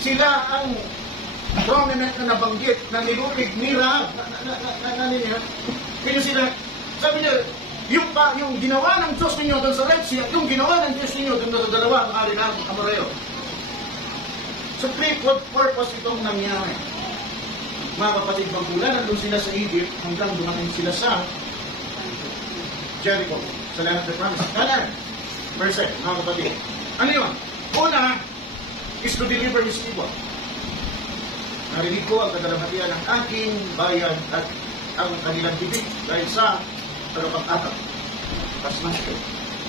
Sila ang prominent na nabanggit na nilupig ni Rahab. Kaya sila, sabi niya, yung ginawa ng Diyos ninyo doon sa Red Sea, yung ginawa ng Diyos ninyo doon sa dalawang hari ng Amoreo. So, for purpose itong nangyari. Mga kapatid, magmula nandun sila sa Egypt hanggang dumating sila sa Jericho, sa land of the promise. Canaan. Verse 8, mga kapatid. Ano yun? Una is to deliver His people. Narinig ko ang kadalamatian ng aking bayan at ang kanilang bibig dahil sa tagapag-atap. Taskmaster.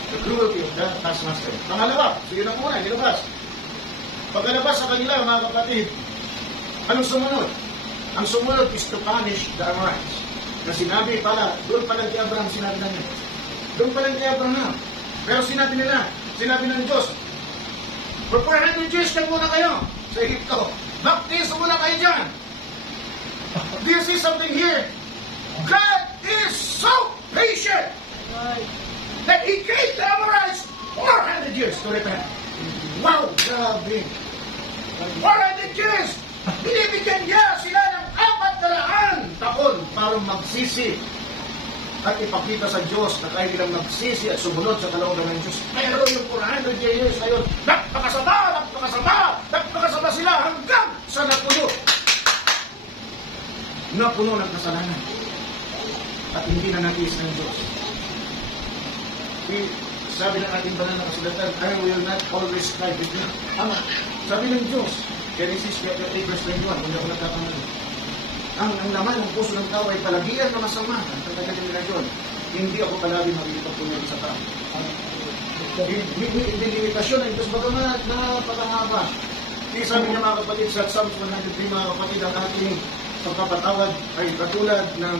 The cruelty of the taskmaster. Pangalawa, so yun ang una, nilabas. Pagkalabas sa kanila, mga kapatid, anong sumunod? Ang sumunod is to punish the Amorites. Na sinabi pala, doon pa lang kay Abraham, sinabi na niya. Doon pa lang kay Abraham. Pero sinabi ng Diyos, for 400 years na muna kayo sa Egypto. Baptizo muna kayo dyan. Do you see something here? God is so patient that He gave the Amorites 400 years to repent. Wow, grabe. 400 years! Binibigyan niya sila ng 400 taon para magsisi at ipakita sa Diyos na kaya nilang magsisi at sumunod sa kalooban ng Diyos. Pero yung 400 years na yun, napakasama sila hanggang sa napuno ng kasalanan at hindi na natiis ng Diyos. Sabi ng ating banal na kasulatan, I will not always strive with you. Ama, sabi ng Diyos, Genesis 8 verse 21, hindi ako nagkakamali. Ang laman ng puso ng tao ay palagian na masama. Ang tagagaling nila yun, hindi ako palagi magiging sa tao. Limitasyon ng Diyos, bagaman napakahaba. Sabi niya mga kapatid sa Psalms 103, mga kapatid, ang ating pagpapatawad ay katulad ng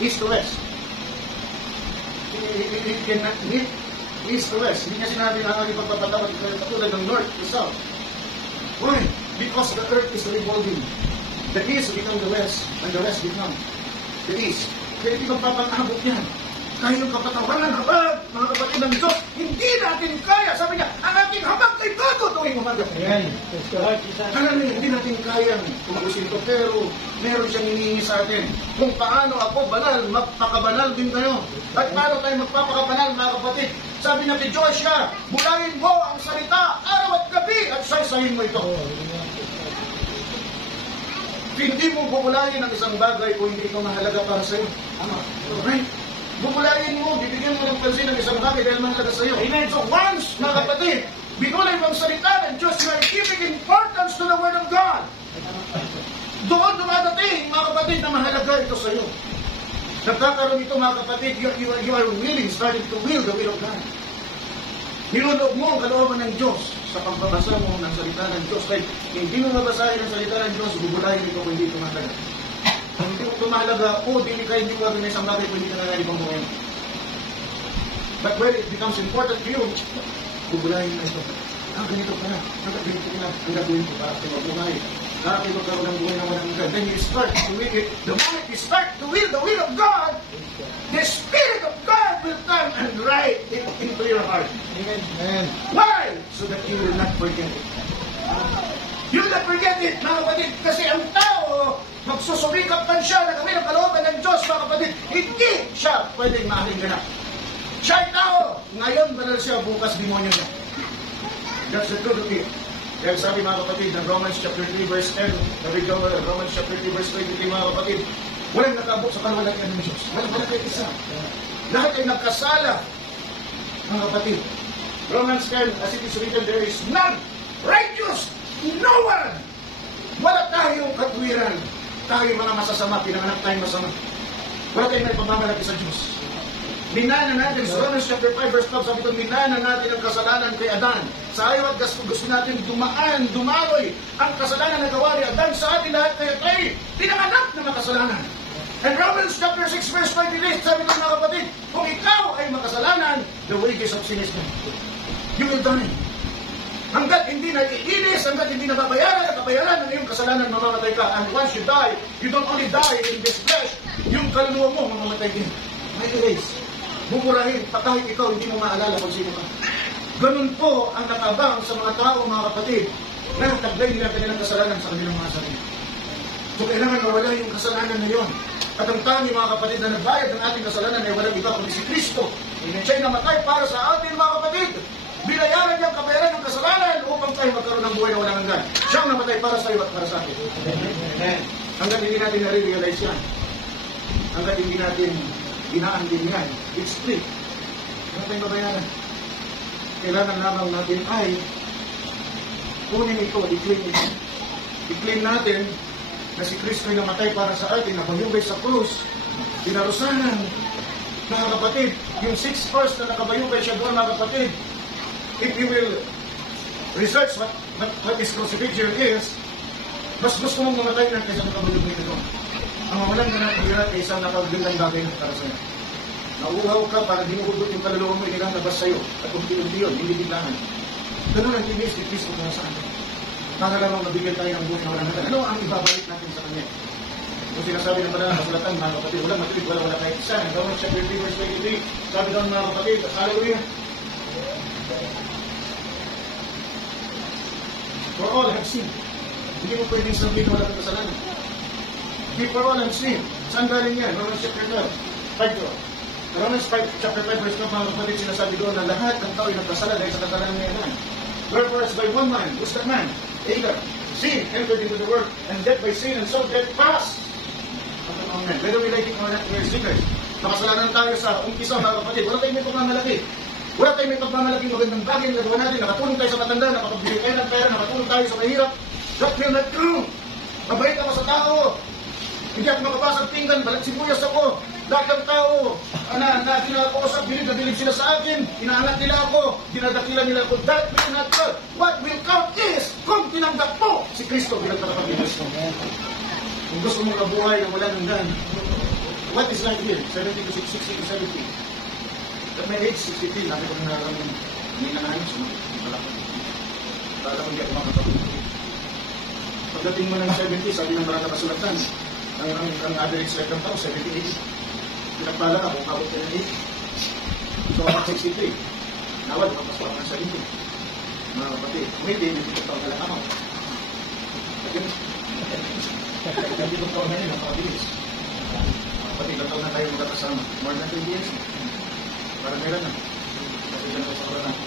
east to west. It cannot meet east to west. Hindi niya sinabi na ang ating pagpapatawad ay katulad ng north to south. Why? Because the earth is revolving. The east will become the west, and the west become the east. Kaya hindi magpapang-abot yan. Kayong kapatawaran, habag, mga kapatid ng Diyos, hindi natin kaya. Sabi niya, ang ating habag ay bago tuwing umaga. Alam niyo, hindi natin kayang tumagusin ito, pero meron siyang hinihingi sa atin. Kung paano ako banal, magpakabanal din kayo. At paano tayo magpapakabanal, mga kapatid? Sabi na kay Joshua, bulayin mo ang salita araw at gabi at saysayin mo ito. Hindi mo bubulayin ang isang bagay kung hindi ito mahalaga para sa iyo. Right? Bubulayin mo, bibigyan mo ng pansin ng isang bagay dahil mahalaga sa iyo. So once, mga kapatid, binulay mo ang salita ng Diyos, you are giving importance to the Word of God. Doon dumadating, mga kapatid, na mahalaga ito sa iyo. Nagkakaroon ito, mga kapatid, you are willing, starting to will the will of God. Nilunod mo ang kalooban ng Diyos sa pagbabasa mo ng salita ng Diyos. Like, hindi mo mabasahin ang salita ng Diyos, bubulayin ito kung hindi ito mahalaga. Kung hindi ito mahalaga, hindi kayo hindi gagawin na isang bagay kung hindi ka nangalibang buhay. But when it becomes important to you, bubulayin na ito. Ganito ka na. Ganito ka na. Ang gagawin ko para ito mabuhay. Bakit magkaroon ng buhay na walang God? Then you start to will it. The moment you start to will the will of God, the Spirit of God will come and write it into your heart. Amen. Why? So that you will not forget it. You will not forget it, mga kapatid. Kasi ang tao, magsusumikap man siya na gawin ang kalooban ng Diyos, mga kapatid. Hindi siya pwedeng maaaring ganap. Siya ay tao. Ngayon, banal siya. Bukas, demonyo niya. That's the truth of it. Kaya sabi, mga kapatid, ng Romans chapter 3 verse 10, Romans chapter 3 verse 23, mga kapatid, walang nakabok sa kaluwalhatian ng Diyos. Walang malaki isa. Lahat ay nagkasala, mga kapatid. Romans 10, as it is written, there is none righteous, no one. Wala tayong katwiran. Tayo mga masasama, pinanganak tayong masama. Wala tayong may pamamalaki sa Diyos. Minana natin, sa Romans chapter 5 verse 12, sabi ito, minana natin ang kasalanan kay Adan. Sa ayaw at gusto natin dumaroy ang kasalanan na gawa ni Adan sa atin lahat kaya tayo pinanganak na makasalanan. And Romans chapter 6 verse 28, sabi ito mga kapatid, kung ikaw ay makasalanan, the wages of sin is death. You will die. Hanggat hindi naiinis, hanggat hindi nababayaran at kabayaran ng iyong kasalanan, mamamatay ka. And once you die, you don't only die in this flesh, yung kaluluwa mo, mamamatay din. May erase. Buburahin, kahit ikaw hindi mo maalala kung sino ka. Ganun po ang nakabang sa mga tao, mga kapatid, na taglay nila kanilang kasalanan sa kanilang mga sarili. So kailangan mawala yung kasalanan na yun. At ang tangi, mga kapatid, na nagbayad ng ating kasalanan ay walang iba kundi si Kristo. Siya'y namatay para sa atin, mga kapatid. Binayaran niya ang kabayaran ng kasalanan upang tayo magkaroon ng buhay na walang hanggan. Siyang namatay para sa iyo at para sa atin. Hanggang hindi natin na-realize yan. Hanggang hindi natin ginaan din yan. It's free. Ano tayong babayaran? Kailangan lamang natin ay kunin ito, i-claim ito. I-claim natin na si Kristo ay namatay para sa atin, nabayubay sa krus, dinarusanan. Mga kapatid, yung 6 hours na nakabayubay siya doon, mga kapatid, if you will research what this crucifixion is, mas gusto mong mamatay na kaysa nakabayubay na doon. Ang mawalan na natin ay isang napagandang bagay na para sa'yo. Nauuhaw ka para dinuhugot yung kaluluwa mo ilalabas sa'yo. At unti-unti yun, hindi biglangan. Ganun ang tinis ni Kristo para sa atin. Para lamang mabigyan tayo ng buhay na walang hanggan. Ano ang ibabalik natin sa Kanya? Kung sinasabi ng banal na kasulatan, mga kapatid, walang matulig, wala kahit isa. Ang Romans chapter 3 verse 23, sabi doon mga kapatid, hallelujah. For all have sinned. Hindi mo pwedeng sabihin na walang kasalanan. For all have sinned. Saan galing yan? Romans chapter 12. Romans chapter 5 verse 12, mga kapatid, sinasabi doon na lahat ng tao ay nagkasala dahil sa kasalanan ng Adan. Wherefore, as by one man, who's that man? Adam. Sin entered into the world, and death by sin, and so death passed. Amen. Whether we like it or not, we're sinners. Nakasalanan tayo sa umpisa, mga kapatid. Wala tayong may pagmamalaki. Wala tayong may pagmamalaking magandang bagay na nagawa natin. Nakatulong tayo sa matanda, nakapagbili tayo ng pera, nakatulong tayo sa mahirap. That will not true. Mabait ako sa tao. Hindi ako makapasang pinggan, balat sibuyas ako. Lahat ng tao na kinakausap, bilib na bilib sila sa akin, inaangat nila ako, dinadakila nila ako. That will not count. What will count is kung tinanggap mo si Kristo bilang tagapagligtas mo. Kung gusto mong kabuhay na walang hanggan, what is life here? 70 to 60 to 70. At my age, 63, namin ko na nararamang hindi na naayos. Para hindi ako makapagpapagpapagpapag. Pagdating mo ng 70, sabi ng mga kasulatan, ang average life ng tao, 78. Pinagpala ka kung kabot ka ng 80. So, ako 63. Nawad, mapaswak ng 70. Mga kapatid, may din, hindi ko lang ako. Hindi ko taon na yun, napakabilis. Kapatid, ilang taon na tayo magkakasama. More than 20 years. Parang meron na. Kasi dyan ko sa oras.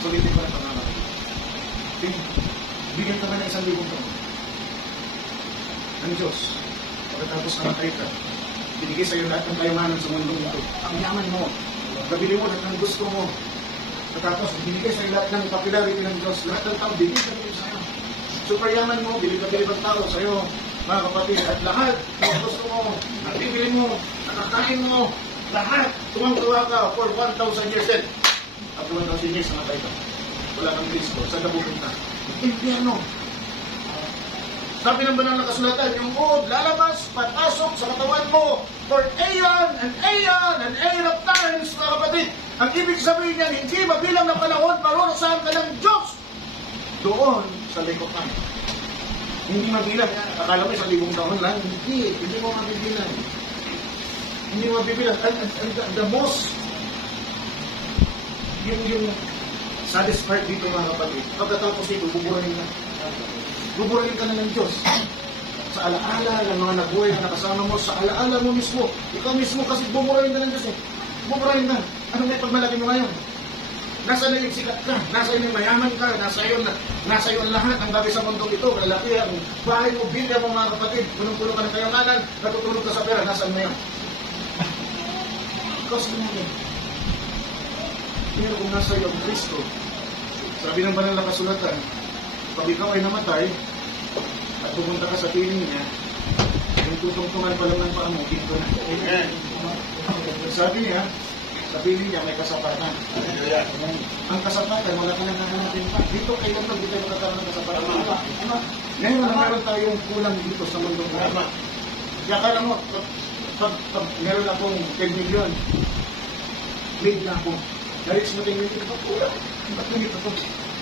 Sulitin ko na pangalan. Bigyan ka na ng 1,000 taon. Ang Diyos, pagkatapos namatay ka, binigay sa iyo lahat ng kayamanan sa mundong ito. Ang yaman mo, nabili mo lahat ng gusto mo. Pagkatapos, binigay sa iyo lahat ng popularity ng Diyos. Lahat ng tao, binigay sa iyo sa iyo. Super yaman mo, bilib-bilib ang tao sa iyo, mga kapatid. At lahat, mga gusto mo, nabibili mo, nakakain mo, lahat, tumang-tuwa ka for 1,000 years then. At 1,000 years namatay ka. Wala kang Kristo. Saan ka pupunta? Impyerno. Sabi ng banal na kasulatan, yung mood, lalabas, patasok sa katawan mo for aeon and aeon and aeon of times, mga kapatid. Ang ibig sabihin niya, hindi mabilang na panahon, parurusahan ka ng Diyos. Doon, sa likotan. Hindi mabilang. Akala mo, 1,000 taon lang. Hindi mo mabibilang. Hindi mo mabibilang. And the most, yung saddest part dito, mga kapatid, pagkatapos dito, buburahin ka. Buburahin ka na ng Diyos. Sa alaala ng mga nabuhay na nakasama mo, sa alaala mo mismo. Ikaw mismo kasi buburahin ka ng Diyos eh. Buburahin ka. Ano may pagmalaki mo ngayon? Nasa na yung sikat ka, nasa yung mayaman ka, nasa iyo ang lahat ang bagay sa mundong ito, lalaki ang bahay mo, bilya mo mga kapatid, punong-puno ka ng kayamanan, natutulog ka sa pera, nasaan mo yan? Ikaw sa mga yan. Pero kung nasa iyo ang Kristo, sabi ng banal na kasulatan, pag ikaw ay namatay, at pupunta ka sa piling niya, yung tutungtungan pa lang ng paa mo, dito na. Amen. Sabi niya, sa piling niya may kasapatan. Ang kasapatan, wala ka nang nahanapin pa. Dito kayo lang, dito kayo magkakaroon ng kasapatan. Ngayon na meron tayong kulang dito sa mundo. Kaya kala mo, pag meron akong 10 million, big na ako. Na-reach mo 10 million, kulang. Ba't nangit ako?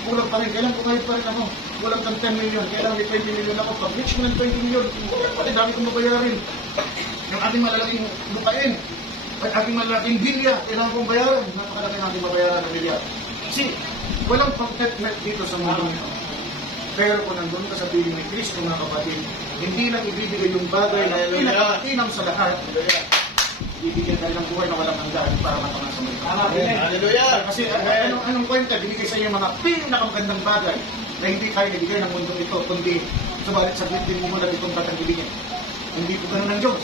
Kulang pa rin. Kailan kumahit pa rin ako? Kulang kang 10 million. Kailan may 20 million ako. Pag reach mo ng 20 million, kulang pa rin. Dami kong mabayarin. Yung ating malalaking lupain, at ating malaking bilya, kailangan kong bayaran. Napakalaki natin mabayaran ng bilya. Kasi, walang contentment dito sa mundo nito. Pero kung nandun ka sa piling ni Kristo, mga kapatid, hindi lang ibibigay yung bagay na pinakatinam sa lahat. Ibibigyan ka ng buhay na walang hanggan para matangan sa mga. Hallelujah! Kasi anong kwenta, binigay sa inyo mga pinakamagandang bagay na hindi kayo nabigay ng mundo ito, kundi subalit saglit din mo muna itong tatanggiligin. Hindi po ganun ng Diyos.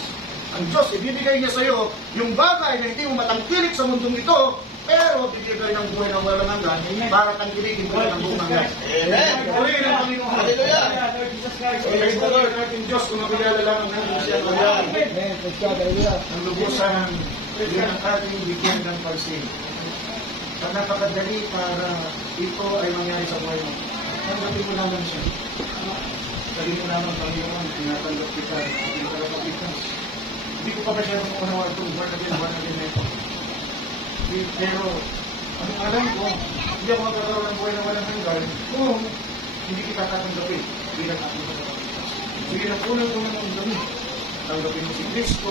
Ang Diyos, ibibigay niya sa iyo yung bagay na hindi mo matangkilik sa mundong ito, pero bibigay ng buhay ng walang hanggan para tangkiligin mo ng buong hanggan. Amen! Purihin ang Panginoon. Hallelujah! Praise the Lord natin Diyos kung mabigala lang ang hanggang siya. Hallelujah! Ang lubusan, yun ang ating bigyan ng pansin. At napakadali para ito ay mangyari sa buhay mo. Tanggapin mo naman siya. Sabihin mo naman, Panginoon, tinatanggap kita, tinatanggap kita. Hindi ko pa masyadong unawa itong born again na ito. Pero, ang alam ko, hindi ako magkakaroon ng buhay na walang hanggan kung hindi kita tatanggapin bilang aking pagkakapagpas. Sige lang, unang-unang ang dami. Tanggapin mo si Kristo,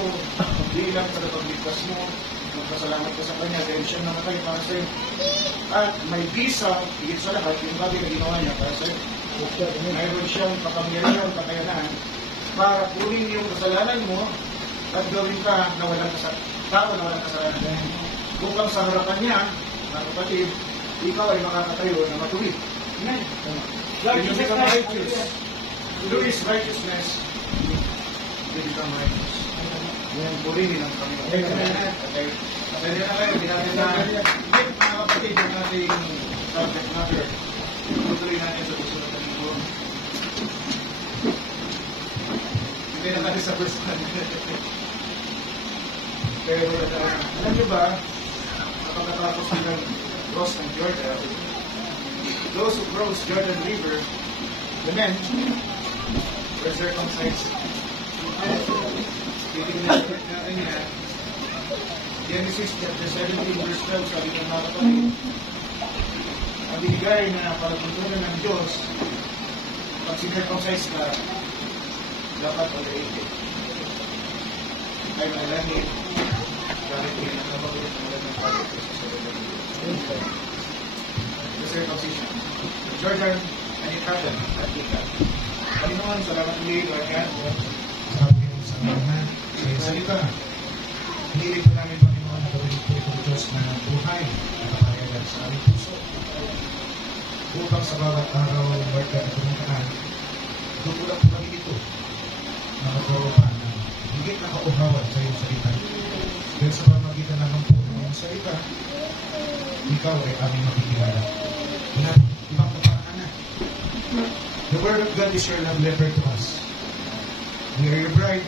bilang tagapagligtas mo, magpasalamat ka sa Kanya dahil siya namatay para sa'yo. At may visa, higit sa lahat, yung bagay na ginawa niya para sa'yo. Mayroon siyang kapangyarihan, kakayanan, para punin yung kasalanan mo at gawin ka na walang tao na walang kasalanan. Kung kang sa harapan niya, mga kapatid, ikaw ay makakatayo na matuwid. Amen. You become righteous. Through His righteousness, you become righteous. Yan, purihin ang Panginoon. Okay. Pwede na kayo, hindi natin na mga kapatid, yung ating subject matter. Tutuloy natin sa gusto ng Panginoon. Hindi na natin sa first one. Pero, alam niyo ba, kapagkatapos ng cross ng Jordan, those who crossed Jordan River, the men were circumcised. Titignan natin yan. Genesis chapter 17 verse 12, sabi ng mga kapatid, ang binigay na palatuntunan ng Diyos pag circumcise ka, dapat ulit. Ay malangit. Kahit hindi nakabagay na magandang pagod sa the circumcision. Jordan, any problem? At ika. Panginoon, salamat ulit, Lord God. Sabi ko sa mga sa salita, hinilig ko namin, Panginoon, na gawin po itong Diyos na buhay na kapayagan sa aming puso. Upang sa bawat araw, Lord God, na tumuntaan, tutulak po kami ito na magawa pa ng higit na kauhawan sa iyong salita. Dahil sa pamagitan naman po ng iyong salita, ikaw ay aming makikilala. Ibang kaparaan na. The Word of God is your love letter to us. We are your bride,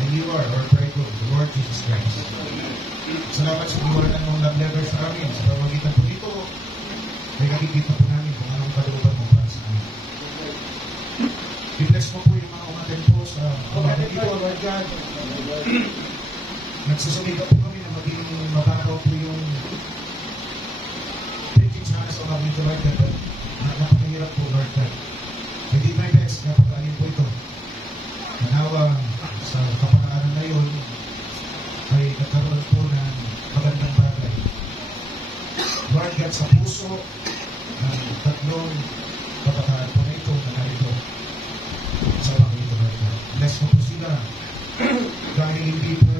and you are our bridegroom, the Lord Jesus Christ. Salamat sa iwanan mong love letter sa amin. Sa pamagitan po dito, ay nakikita po namin kung anong kalooban mo para sa amin. I-bless mo po yung mga umaten po sa umaten dito, Lord God. Nagsusumika po kami na maging mababaw po yung preaching sana sa umaten dito, Lord God. Napakahirap po, Lord God. I did my best na pag-alin po ito. Manawa sa kapanaanan na yun ay nagkaroon po ng magandang bagay. Lord God, sa puso ng tatlong kabataan po na ito na narito sa mga ito, Lord God. Bless mo po sila dahil hindi po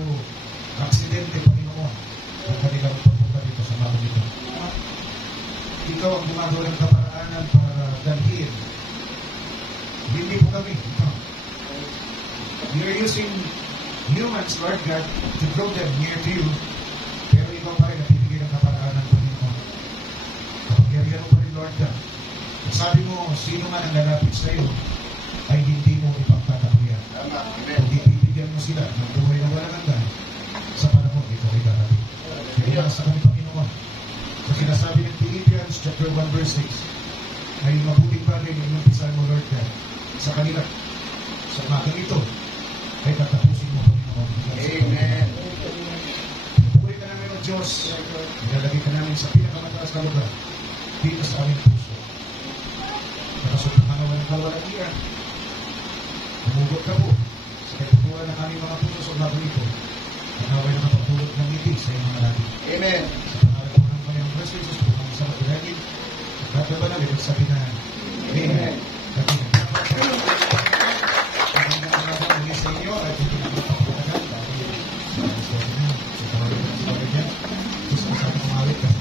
aksidente, Panginoon, ang kanilang pagpunta dito sa mga ito. Ikaw ang gumagawa ng kaparaanan para dalhin. Hindi po kami. You're using humans, Lord God, to draw them near to you. Pero ikaw pa rin nagbibigay ng kaparaanan po ninyo. Kapagyarihan mo pa rin, Lord God. Sabi mo, sino man ang lalapit sa iyo ay hindi mo ipagtatapuyan. Kung ibibigyan mo sila ng buhay na walang hanggan sa panahon ito ay darating. Kaya sa kami, Panginoon, sa sinasabi ng Philippians chapter 1 verse 6 ay mabuting bagay na inumpisan mo, Lord God, sa kanila. Sa umagang ito ay tatapusin mo, Panginoon. Amen. Pupuri ka namin, O Diyos. Ilalagay ka namin sa pinakamataas na lugar dito sa aming puso. Nakasot ng mga walang kalwalagian. Umugot ka po sa katutuan ng aming mga puso sa umagang ito. Nakaway na kapagpulot ng ngiti sa iyong mga natin. Amen. Sa pangalan po ng Panginoong Kristo Jesus, po ang isang matulagin at nabanagin at sabi na Amen. Sa inyo at hindi na magpapalagan dahil sa story na sa tawagin ng story niya gusto ko sana kumawit kasi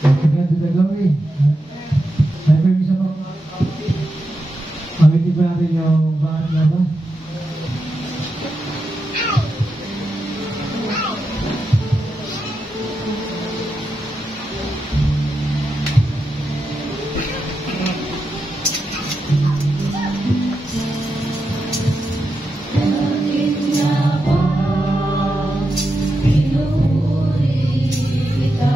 Again to the glory. May permission po. Pamitin ba natin yung bahan na ba? Pinuri kita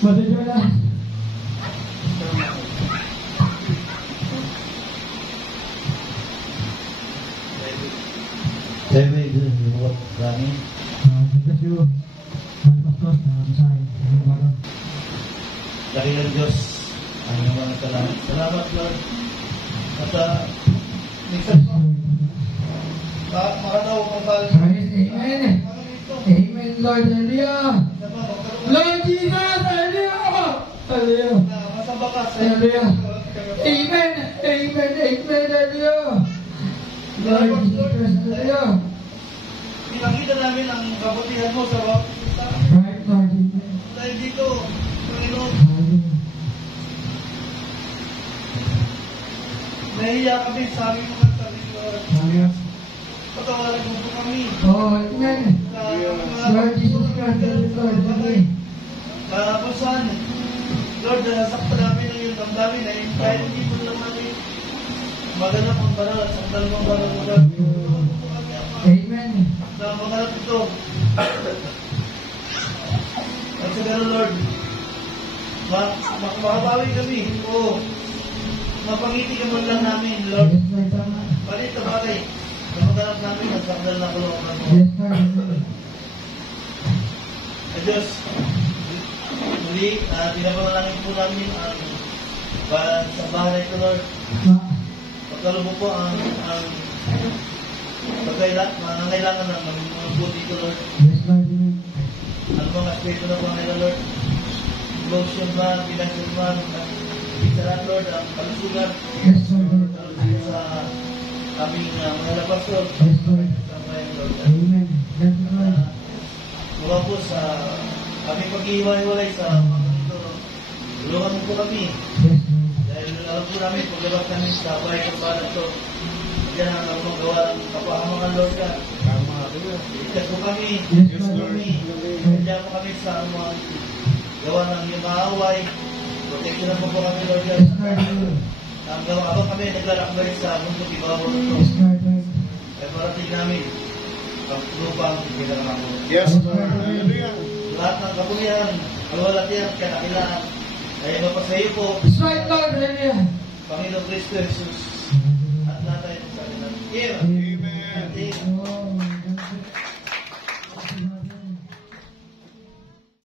Brother Jonas. Sabi, buat kami. Bless you. Mga pastor, masahe. Ang bago. Dakilang Diyos, ang iyong mga salamat. Salamat, Lord. At minsan pa, makataw kang bal. Amen. Amen, Lord. Hallelujah. Lord Jesus, hallelujah. Hallelujah. Masamba ka sa Hallelujah. Amen. Amen. Amen. Hallelujah. Lord Jesus Christ, hallelujah. Pinakita namin ang kabutihan mo sa bawat isa. Right, Lord. Amen. Dahil dito, Panginoon, Hallelujah. nahiya kami sa aming mga sarili, Lord. Hallelujah. Patawarin mo po kami Oh, amen. sa Lord Jesus Christ, Lord. Amen. kung saan, Lord, nasakta namin ang iyong damdamin na kahit hindi mo lang namin maganap ang banal at sakdal mong banal mo, Lord. Tulungan mo po kami, Ama, Amen. na maganap ito. At sa gano'n, Lord, makabawi kami. Oo. Mapangiti ka man lang namin, Lord. Yes, Lord. Tama. Palit na bagay na maganap namin ang sakdal na kulungan mo. Yes, Lord. Amen. Diyos, muli, pinapanalangin po namin ang sa bahay ito, Lord. Pagkalubo po ang pagkailangan ng mga buti ito, Lord. Yes, Lord. Amen. Ano mga espiritu na Panginoon, Lord? Lotion man, pinagsin man, isarat, Lord, ang kalusugan. Yes, Lord. Kalusugan sa aming mga labas, Lord. Yes, Lord. Sa ngayon, Lord. Amen. Yes, Lord. Mula po sa aming pag-ihiwa-hiwalay sa mga ito, Lord. Tulungan mo po kami. Yes, Lord. Dahil alam po namin, paglabas namin sa bahay ng balat ito, diyan ang magawa ng kapahamangan, Lord, ka. Ikas po kami. Yes, Diyos Lord. kami. Diyan po kami sa mga gawa ng iyong maaway. Protection po po kami, Lord, God. Yes, Lord. Ang gawa abang kami naglalakbay sa mundo ibabaw nito. Yes, Lord. Ay parating namin ang lupang pinangaman mo. Yes, Lord. Hallelujah. Lahat ng kapulihan, kalwalatian, kanakilaan, ay mapasaya po, Yes, right, Lord. Hallelujah. Panginoon Kristo Jesus, at lahat tayo sa kanilang. Amen. Amen.